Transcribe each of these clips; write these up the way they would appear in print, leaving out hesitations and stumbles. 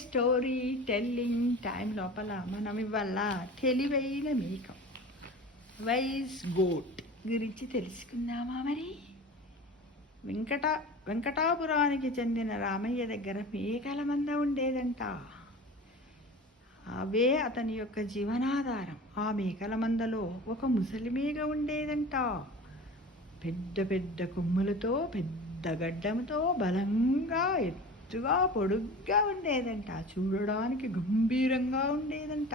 Story telling time లోపల మనం ఇవాళ తెలివైన మేక వైస్ గోట్ గురించి తెలుసుకుందామా. మరి వెంకటాపురానికి చెందిన రామయ్య దగ్గర మేకల మంద ఉండేదంట. అవే అతని యొక్క జీవనాధారం. ఆ మేకల మందలో ఒక ముసలి మేక ఉండేదంట. పెద్ద పెద్ద కొమ్ములతో, పెద్ద గడ్డంతో, బలంగా ఎత్తుగా పొడుగ్గా ఉండేదంట. చూడడానికి గంభీరంగా ఉండేదంట.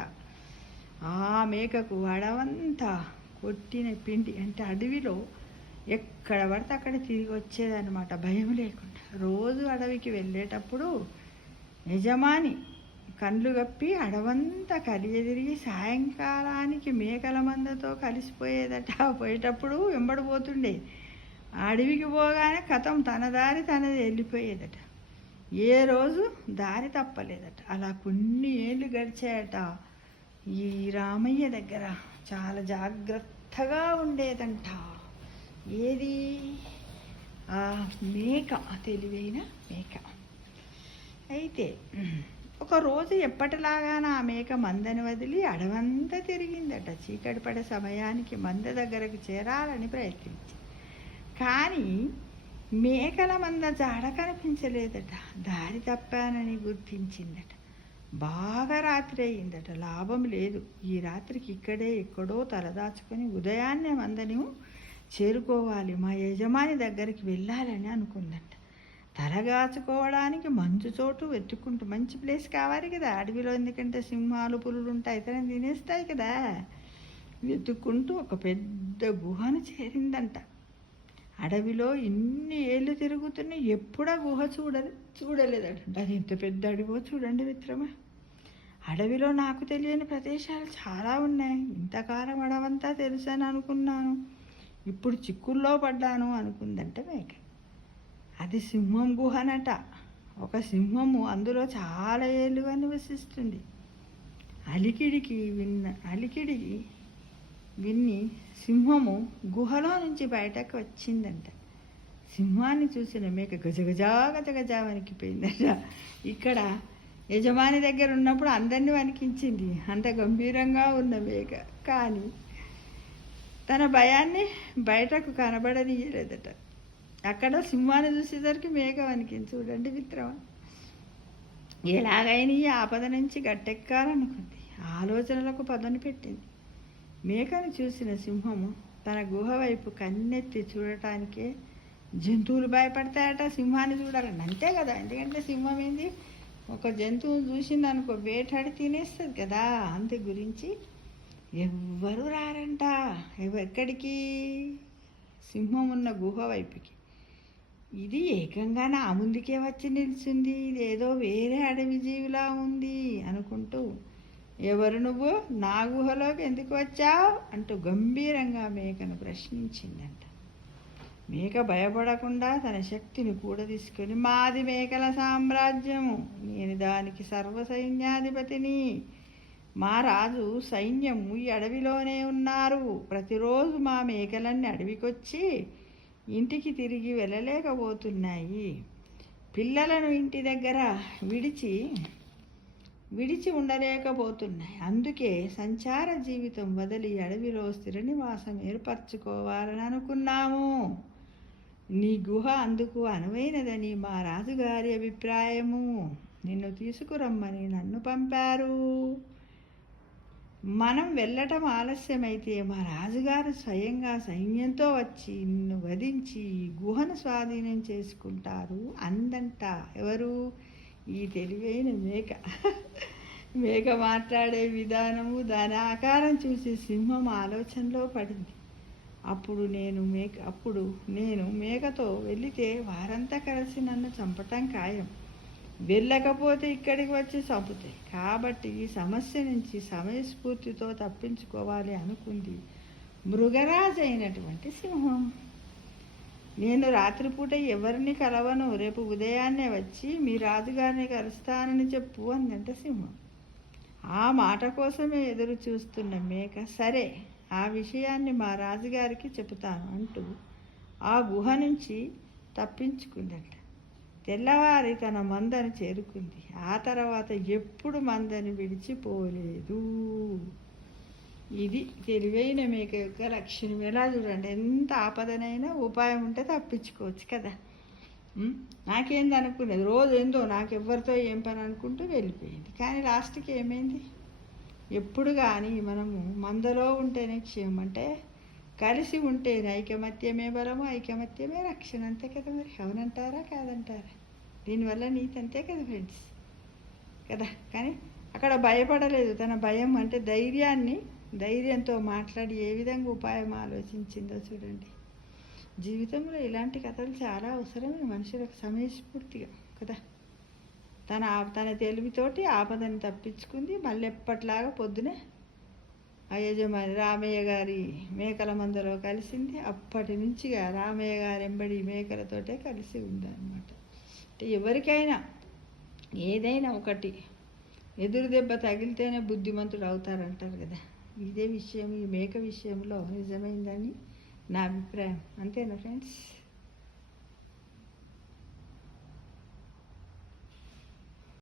ఆ మేకకు అడవంతా కొట్టిన పిండి, అంటే అడవిలో ఎక్కడ పడితే అక్కడ తిరిగి వచ్చేదన్నమాట, భయం లేకుండా. రోజు అడవికి వెళ్ళేటప్పుడు యజమాని కండ్లు గప్పి అడవంతా కలియదిరిగి సాయంకాలానికి మేకల మందతో కలిసిపోయేదట. పోయేటప్పుడు వెంబడిపోతుండే. అడవికి పోగానే కథం తన దారి తనది వెళ్ళిపోయేదట. ఏ రోజు దారి తప్పలేదట. అలా కొన్ని ఏళ్ళు గడిచాయట. ఈ రామయ్య దగ్గర చాలా జాగ్రత్తగా ఉండేదంట. ఏది? ఆ మేక, తెలివైన మేక. అయితే ఒకరోజు ఎప్పటిలాగానే ఆ మేక మందని వదిలి అడవంతా తిరిగిందట. చీకటి పడే సమయానికి మంద దగ్గరకు చేరాలని ప్రయత్నించి, కానీ మేకల మంద జాడ కనిపించలేదట. దారి తప్పానని గుర్తించిందట. బాగా రాత్రి అయిందట. లాభం లేదు. ఈ రాత్రికి ఇక్కడే ఎక్కడో తలదాచుకొని ఉదయాన్నే మందని చేరుకోవాలి, మా యజమాని దగ్గరికి వెళ్ళాలని అనుకుందట. తలగాచుకోవడానికి మంచు చోటు వెతుక్కుంటూ, మంచి ప్లేస్ కావాలి కదా అడవిలో, ఎందుకంటే సింహాలు పులులు ఉంటాయి, తనని తినేస్తాయి కదా. వెతుక్కుంటూ ఒక పెద్ద గుహను చేరిందంట. అడవిలో ఇన్ని ఏళ్ళు తిరుగుతున్నా ఎప్పుడా గుహ చూడలేదట. అది ఎంత పెద్ద అడవో చూడండి మిత్రమా. అడవిలో నాకు తెలియని ప్రదేశాలు చాలా ఉన్నాయి. ఇంతకాలం అడవంతా తెలుసని అనుకున్నాను, ఇప్పుడు చిక్కుల్లో పడ్డాను అనుకుందంట మేక. అది సింహం గుహనట. ఒక సింహము అందులో చాలా ఏళ్ళుగా నివసిస్తుంది. అలికిడికి విన్ని సింహము గుహలో నుంచి బయటకు వచ్చిందంట. సింహాన్ని చూసిన మేక గజగజా వణికిపోయిందట. ఇక్కడ యజమాని దగ్గర ఉన్నప్పుడు అందరినీ వణికించింది, అంత గంభీరంగా ఉన్న మేక. కానీ తన భయాన్ని బయటకు కనబడనీయలేదట. అక్కడ సింహాన్ని చూసేసరికి మేక వణికింది. చూడండి మిత్రమా, ఎలాగైనా ఈ ఆపద నుంచి గట్టెక్కాలనుకుంది. ఆలోచనలకు పదును పెట్టింది. మేకను చూసిన సింహము తన గుహ వైపు కన్నెత్తి చూడటానికే, జంతువులు భయపడతాయట సింహాన్ని చూడాలని. అంతే కదా, ఎందుకంటే సింహం ఏంది, ఒక జంతువును చూసిందనుకో వేటాడి తినేస్తుంది కదా. అంతే గురించి ఎవ్వరూ రారంట. ఎక్కడికి? సింహం ఉన్న గుహ వైపుకి. ఇది ఏకంగా నా ముందుకే వచ్చి నిల్చుంది, ఇదేదో వేరే అడవి జీవిలా ఉంది అనుకుంటూ, ఎవరు నువ్వు, నా గుహలోకి ఎందుకు వచ్చావు అంటూ గంభీరంగా మేకను ప్రశ్నించిందంట. మేక భయపడకుండా తన శక్తిని కూడా తీసుకొని, మాది మేకల సామ్రాజ్యము, నేను దానికి సర్వసైన్యాధిపతిని, మా రాజు సైన్యము ఈ అడవిలోనే ఉన్నారు. ప్రతిరోజు మా మేకలన్నీ అడవికొచ్చి ఇంటికి తిరిగి వెళ్ళలేకపోతున్నాయి. పిల్లలను ఇంటి దగ్గర విడిచి ఉండలేకపోతున్నాయి. అందుకే సంచార జీవితం వదిలి అడవిలో స్థిర నివాసం ఏర్పరచుకోవాలని అనుకున్నాము. నీ గుహ అందుకు అనువైనదని మా రాజుగారి అభిప్రాయము. నిన్ను తీసుకురమ్మని నన్ను పంపారు. మనం వెళ్ళటం ఆలస్యమైతే మా రాజుగారు స్వయంగా సైన్యంతో వచ్చి నిన్ను వధించి ఈ గుహను స్వాధీనం చేసుకుంటారు అందంట. ఎవరు? ఈ తెలివైన మేక. మేక మాట్లాడే విధానము, దాని ఆకారం చూసి సింహం ఆలోచనలో పడింది. అప్పుడు నేను మేకతో వెళితే వారంతా కలిసి నన్ను చంపటం ఖాయం, వెళ్ళకపోతే ఇక్కడికి వచ్చి చంపుతాయి. కాబట్టి ఈ సమస్య నుంచి సమయస్ఫూర్తితో తప్పించుకోవాలి అనుకుంది మృగరాజు అయినటువంటి సింహం. నేను రాత్రిపూట ఎవరిని కలవను, రేపు ఉదయాన్నే వచ్చి మీ రాజుగారిని కలుస్తానని చెప్పు అందంట సింహం. ఆ మాట కోసమే ఎదురు చూస్తున్న మేక, సరే ఆ విషయాన్ని మా రాజుగారికి చెబుతాను అంటూ ఆ గుహ నుంచి తప్పించుకుందంట. తెల్లవారి తన మందను చేరుకుంది. ఆ తర్వాత ఎప్పుడు మందని విడిచిపోలేదు. ఇది తెలివైన మేక యొక్క లక్షణం. ఎలా చూడండి, ఎంత ఆపదనైనా ఉపాయం ఉంటే తప్పించుకోవచ్చు కదా. నాకేంది అనుకునేది, రోజు ఏందో నాకెవ్వరితో ఏం పని అనుకుంటూ వెళ్ళిపోయింది. కానీ లాస్ట్కి ఏమైంది? ఎప్పుడు కానీ మనము మందలో ఉంటేనే క్షేమం. అంటే కలిసి ఉంటేనే ఐకమత్యమే బలము, ఐకమత్యమే రక్షణ. అంతే కదా మరి. అవునంటారా కాదంటారా? దీనివల్ల నీతి అంతే కదా ఫ్రెండ్స్ కదా. కానీ అక్కడ భయపడలేదు. తన భయం అంటే ధైర్యంతో మాట్లాడి ఏ విధంగా ఉపాయం ఆలోచించిందో చూడండి. జీవితంలో ఇలాంటి కథలు చాలా అవసరమే మనుషులకు, సమయస్ఫూర్తిగా కదా. తన తెలివితోటి ఆపదని తప్పించుకుంది. మళ్ళీ ఎప్పట్లాగా పొద్దునే ఆ యజమాని రామయ్య గారి మేకల మందలో కలిసింది. అప్పటి నుంచిగా రామయ్య గారి ఎంబడి మేకలతోటే కలిసి ఉందన్నమాట. అంటే ఎవరికైనా ఏదైనా ఒకటి ఎదురు దెబ్బ తగిలితేనే బుద్ధిమంతులు అవుతారంటారు కదా. ఇదే విషయం ఈ మేక విషయంలో నిజమైందని నా అభిప్రాయం. అంతేనా ఫ్రెండ్స్?